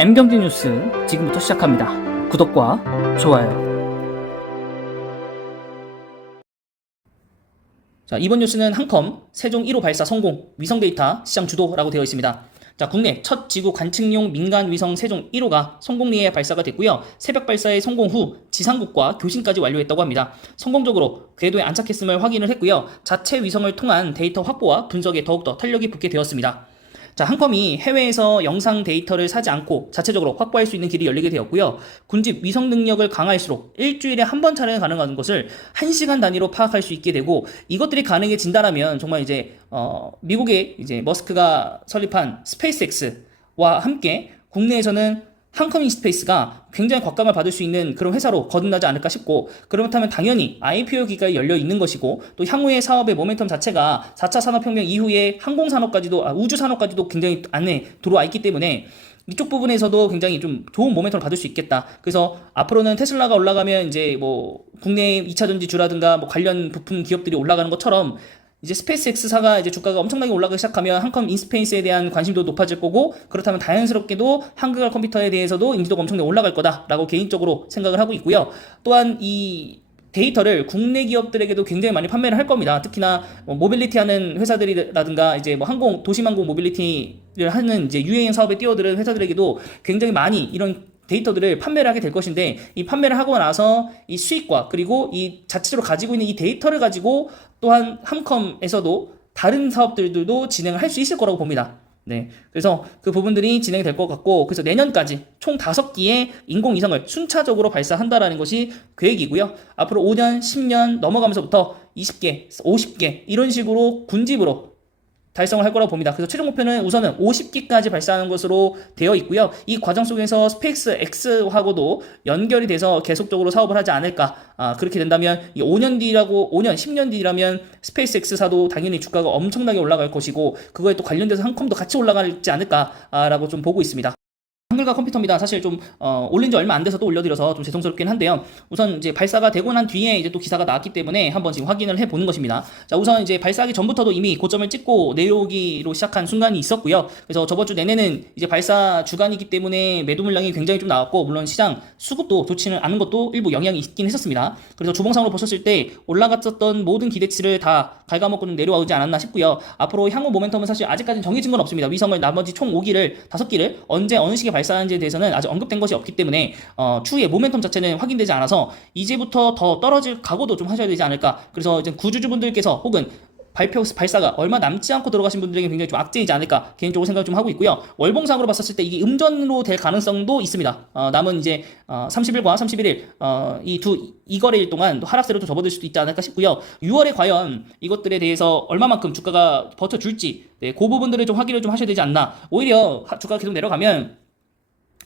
M경제 뉴스 지금부터 시작합니다. 구독과 좋아요. 자, 이번 뉴스는 한컴 세종 1호 발사 성공, 위성 데이터 시장 주도라고 되어 있습니다. 자, 국내 첫 지구 관측용 민간 위성 세종 1호가 성공리에 발사가 됐고요. 새벽 발사의 성공 후 지상국과 교신까지 완료했다고 합니다. 성공적으로 궤도에 안착했음을 확인을 했고요. 자체 위성을 통한 데이터 확보와 분석에 더욱더 탄력이 붙게 되었습니다. 자, 한컴이 해외에서 영상 데이터를 사지 않고 자체적으로 확보할 수 있는 길이 열리게 되었고요. 군집 위성 능력을 강화할수록 일주일에 한 번 촬영이 가능한 것을 1시간 단위로 파악할 수 있게 되고, 이것들이 가능해진다라면 정말 이제 미국의 이제 머스크가 설립한 스페이스X와 함께 국내에서는 한컴 인스페이스가 굉장히 곽감을 받을 수 있는 그런 회사로 거듭나지 않을까 싶고, 그렇다면 당연히 IPO 기간이 열려 있는 것이고, 또 향후의 사업의 모멘텀 자체가 4차 산업혁명 이후에 항공산업까지도 우주산업까지도 굉장히 안에 들어와 있기 때문에 이쪽 부분에서도 굉장히 좀 좋은 모멘텀을 받을 수 있겠다. 그래서 앞으로는 테슬라가 올라가면 이제 뭐 국내 2차 전지주라든가 뭐 관련 부품 기업들이 올라가는 것처럼 이제 스페이스X사가 이제 주가가 엄청나게 올라가기 시작하면 한컴 인스페이스에 대한 관심도 높아질 거고, 그렇다면 자연스럽게도 한글과 컴퓨터에 대해서도 인지도가 엄청나게 올라갈 거다라고 개인적으로 생각을 하고 있고요. 또한 이 데이터를 국내 기업들에게도 굉장히 많이 판매를 할 겁니다. 특히나 모빌리티 하는 회사들이라든가 이제 뭐 도심항공 모빌리티를 하는 이제 유해인 사업에 뛰어드는 회사들에게도 굉장히 많이 이런 데이터들을 판매를 하게 될 것인데, 이 판매를 하고 나서 이 수익과 그리고 이 자체적으로 가지고 있는 이 데이터를 가지고 또한 한컴에서도 다른 사업들도 진행을 할 수 있을 거라고 봅니다. 네. 그래서 그 부분들이 진행이 될 것 같고, 그래서 내년까지 총 5기의 인공위성을 순차적으로 발사한다라는 것이 계획이고요. 앞으로 5년, 10년 넘어가면서부터 20개, 50개 이런 식으로 군집으로 달성을 할 거라고 봅니다. 그래서 최종 목표는 우선은 50기까지 발사하는 것으로 되어 있고요. 이 과정 속에서 스페이스X하고도 연결이 돼서 계속적으로 사업을 하지 않을까. 그렇게 된다면 이 5년, 10년 뒤라면 스페이스X사도 당연히 주가가 엄청나게 올라갈 것이고, 그거에 또 관련돼서 한컴도 같이 올라가지 않을까라고 좀 보고 있습니다. 한글과 컴퓨터입니다. 사실 좀 올린 지 얼마 안 돼서 또 올려드려서 좀 죄송스럽긴 한데요. 우선 이제 발사가 되고 난 뒤에 이제 또 기사가 나왔기 때문에 한번 지금 확인을 해보는 것입니다. 자, 우선 이제 발사하기 전부터도 이미 고점을 찍고 내려오기로 시작한 순간이 있었고요. 그래서 저번 주 내내는 이제 발사 주간이기 때문에 매도 물량이 굉장히 좀 나왔고, 물론 시장 수급도 좋지는 않은 것도 일부 영향이 있긴 했었습니다. 그래서 주봉상으로 보셨을 때 올라갔었던 모든 기대치를 다 갉아먹고 내려오지 않았나 싶고요. 앞으로 향후 모멘텀은 사실 아직까지는 정해진 건 없습니다. 위성을 나머지 총 5기를 언제 어느 시기에 발사하는지에 대해서는 아직 언급된 것이 없기 때문에 추후의 모멘텀 자체는 확인되지 않아서 이제부터 더 떨어질 각오도 좀 하셔야 되지 않을까. 그래서 이제 구주주분들께서 혹은 발사가 얼마 남지 않고 들어가신 분들에게 굉장히 좀 악재이지 않을까 개인적으로 생각을 좀 하고 있고요. 월봉상으로 봤었을 때 이게 음전으로 될 가능성도 있습니다. 남은 이제 30일과 31일 이 거래일 동안 하락세로 또 접어들 수도 있지 않을까 싶고요. 6월에 과연 이것들에 대해서 얼마만큼 주가가 버텨줄지, 네, 그 부분들을 좀 확인을 좀 하셔야 되지 않나. 오히려 주가가 계속 내려가면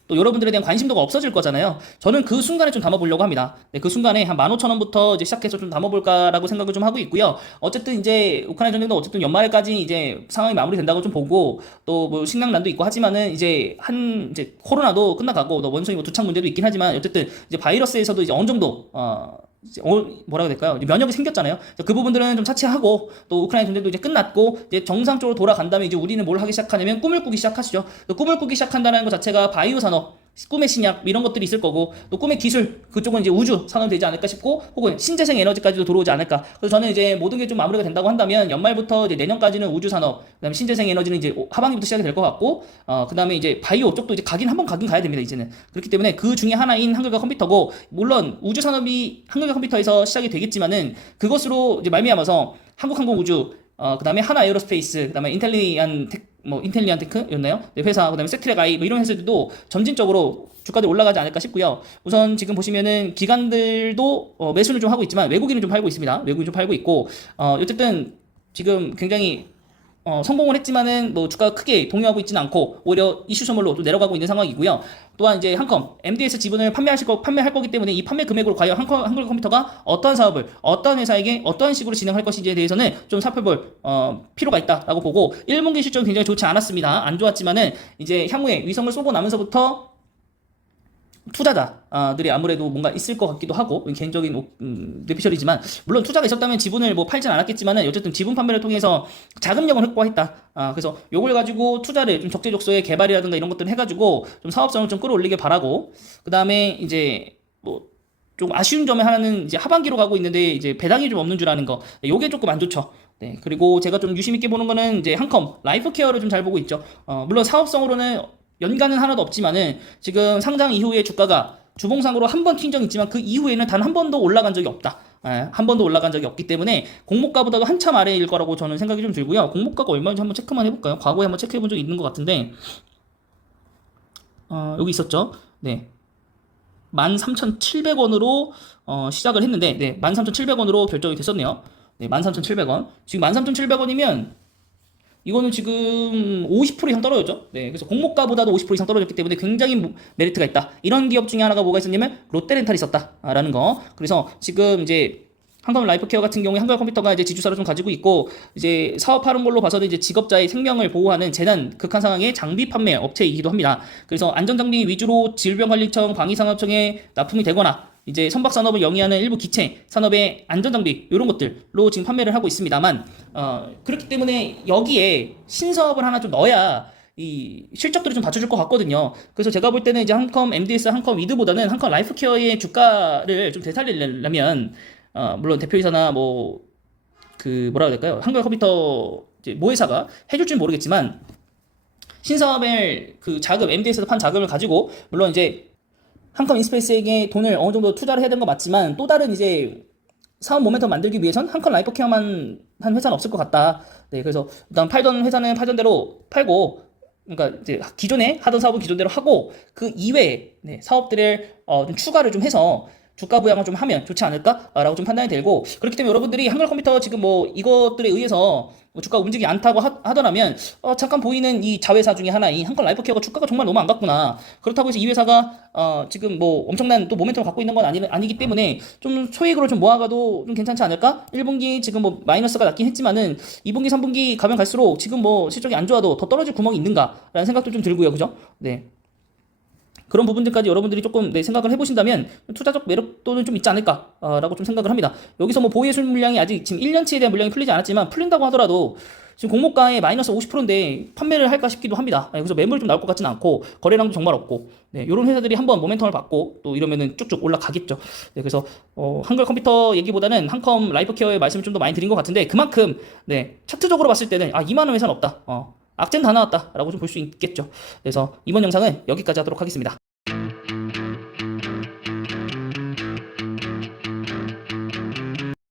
또 여러분들에 대한 관심도가 없어질 거잖아요. 저는 그 순간에 좀 담아보려고 합니다. 네, 그 순간에 한 15,000원부터 이제 시작해서 좀 담아볼까라고 생각을 좀 하고 있고요. 어쨌든 이제 우크라이나 전쟁도 어쨌든 연말까지 이제 상황이 마무리된다고 좀 보고, 또 뭐 식량난도 있고 하지만은 이제 이제 코로나도 끝나가고, 또 원숭이 뭐 두창 문제도 있긴 하지만 어쨌든 이제 바이러스에서도 이제 어느 정도 뭐라고 해야 될까요? 면역이 생겼잖아요. 그 부분들은 좀 차치하고, 또 우크라이나 전쟁도 이제 끝났고 이제 정상적으로 돌아간 다음에 이제 우리는 뭘 하기 시작하냐면 꿈을 꾸기 시작하시죠. 꿈을 꾸기 시작한다는 것 자체가 바이오 산업, 꿈의 신약 이런 것들이 있을 거고, 또 꿈의 기술 그쪽은 이제 우주 산업이 되지 않을까 싶고, 혹은 신재생 에너지까지도 들어오지 않을까. 그래서 저는 이제 모든 게 좀 마무리가 된다고 한다면 연말부터 이제 내년까지는 우주 산업, 그다음에 신재생 에너지는 이제 하반기부터 시작이 될 것 같고, 그다음에 이제 바이오 쪽도 이제 한번 가긴 가야 됩니다 이제는. 그렇기 때문에 그 중에 하나인 한글과 컴퓨터고, 물론 우주 산업이 한글과 컴퓨터에서 시작이 되겠지만은 그것으로 이제 말미암아서 한국항공우주, 그다음에 하나에어로스페이스, 그다음에 인텔리안테크였나요? 네, 회사, 그다음에 섹트랙아이 뭐 이런 회사들도 점진적으로 주가들이 올라가지 않을까 싶고요. 우선 지금 보시면은 기관들도 매수를 좀 하고 있지만 외국인은 좀 팔고 있습니다. 외국인 좀 팔고 있고, 어쨌든 지금 굉장히 성공을 했지만은 뭐 주가가 크게 동요하고 있지는 않고 오히려 이슈 소멸로 또 내려가고 있는 상황이고요. 또한 이제 한컴 MDS 지분을 판매할 거기 때문에 이 판매 금액으로 과연 한글 컴퓨터가 어떠한 사업을 어떠한 회사에게 어떠한 식으로 진행할 것인지에 대해서는 좀 살펴볼 필요가 있다라고 보고, 1분기 실적은 굉장히 좋지 않았습니다. 안 좋았지만은 이제 향후에 위성을 쏘고 나면서부터 투자자들이 아무래도 뭔가 있을 것 같기도 하고 개인적인 뇌피셜이지만 물론 투자가 있었다면 지분을 뭐 팔진 않았겠지만은 어쨌든 지분 판매를 통해서 자금력을 확보했다. 그래서 요걸 가지고 투자를 좀 적재적소에 개발이라든가 이런 것들 해가지고 좀 사업성을 좀 끌어올리길 바라고 그 다음에 이제 뭐 좀 아쉬운 점에 하나는 이제 하반기로 가고 있는데 이제 배당이 좀 없는 줄 아는 거. 네, 요게 조금 안 좋죠. 네, 그리고 제가 좀 유심 있게 보는 거는 이제 한컴 라이프 케어를 좀 잘 보고 있죠. 물론 사업성으로는 연간은 하나도 없지만은 지금 상장 이후에 주가가 주봉상으로 한 번 튄 적이 있지만 그 이후에는 단 한 번도 올라간 적이 없다. 한 번도 올라간 적이 없기 때문에 공모가보다도 한참 아래일 거라고 저는 생각이 좀 들고요. 공모가가 얼마인지 한번 체크만 해볼까요? 과거에 한번 체크해본 적이 있는 것 같은데 여기 있었죠. 네. 13,700원으로 시작을 했는데 네, 13,700원으로 결정이 됐었네요. 네, 13,700원. 지금 13,700원이면 이거는 지금 50% 이상 떨어졌죠. 네, 그래서 공모가보다도 50% 이상 떨어졌기 때문에 굉장히 메리트가 있다. 이런 기업 중에 하나가 뭐가 있었냐면 롯데렌탈이 있었다라는 거. 그래서 지금 이제 한컴 라이프케어 같은 경우에 한국컴퓨터가 이제 지주사를 좀 가지고 있고 이제 사업하는 걸로 봐서는 이제 직업자의 생명을 보호하는 재난 극한 상황의 장비 판매 업체이기도 합니다. 그래서 안전장비 위주로 질병관리청, 광희산업청에 납품이 되거나 이제 선박산업을 영위하는 일부 기체 산업의 안전장비 이런 것들로 지금 판매를 하고 있습니다만 그렇기 때문에 여기에 신사업을 하나 좀 넣어야 이 실적들이 좀 받쳐줄 것 같거든요. 그래서 제가 볼 때는 이제 한컴 MDS, 한컴 위드보다는 한컴 라이프케어의 주가를 좀 되살리려면 물론 대표이사나 뭐 그 뭐라고 해야 될까요? 한국컴퓨터 이제 모회사가 해줄지는 모르겠지만 신사업의 그 자금 MDS에서 판 자금을 가지고 물론 이제 한컴 인스페이스에게 돈을 어느 정도 투자를 해야 되는 거 맞지만 또 다른 이제 사업 모멘텀 만들기 위해선 한컴 라이프케어만 한 회사는 없을 것 같다. 네, 그래서 일단 팔던 회사는 팔던 대로 팔고 그러니까 이제 기존에 하던 사업은 기존대로 하고 그 이외에 네, 사업들을 좀 추가를 좀 해서 주가 부양을 좀 하면 좋지 않을까라고 좀 판단이 되고 그렇기 때문에 여러분들이 한글컴퓨터 지금 뭐 이것들에 의해서 뭐 주가가 움직이지 않다고 하더라면 잠깐 보이는 이 자회사 중에 하나인 한글 라이프케어가 주가가 정말 너무 안 갔구나. 그렇다고 해서 이 회사가 지금 뭐 엄청난 또 모멘텀을 갖고 있는 건 아니기 때문에 좀 소액으로 좀 모아가도 좀 괜찮지 않을까? 1분기 지금 뭐 마이너스가 났긴 했지만은 2분기 3분기 가면 갈수록 지금 뭐 실적이 안 좋아도 더 떨어질 구멍이 있는가라는 생각도 좀 들고요. 그죠? 네. 그런 부분들까지 여러분들이 조금 생각을 해보신다면 투자적 매력도는 좀 있지 않을까라고 좀 생각을 합니다. 여기서 뭐 보유예술 물량이 아직 지금 1년치에 대한 물량이 풀리지 않았지만 풀린다고 하더라도 지금 공모가의 마이너스 50%인데 판매를 할까 싶기도 합니다. 그래서 매물이 좀 나올 것 같지는 않고 거래량도 정말 없고 네, 이런 회사들이 한번 모멘텀을 받고 또 이러면은 쭉쭉 올라가겠죠. 네, 그래서 한글 컴퓨터 얘기보다는 한컴 라이프케어의 말씀을 좀 더 많이 드린 것 같은데 그만큼 네, 차트적으로 봤을 때는 이만한 회사는 없다. 악재는 다 나왔다라고 좀 볼 수 있겠죠. 그래서 이번 영상은 여기까지 하도록 하겠습니다.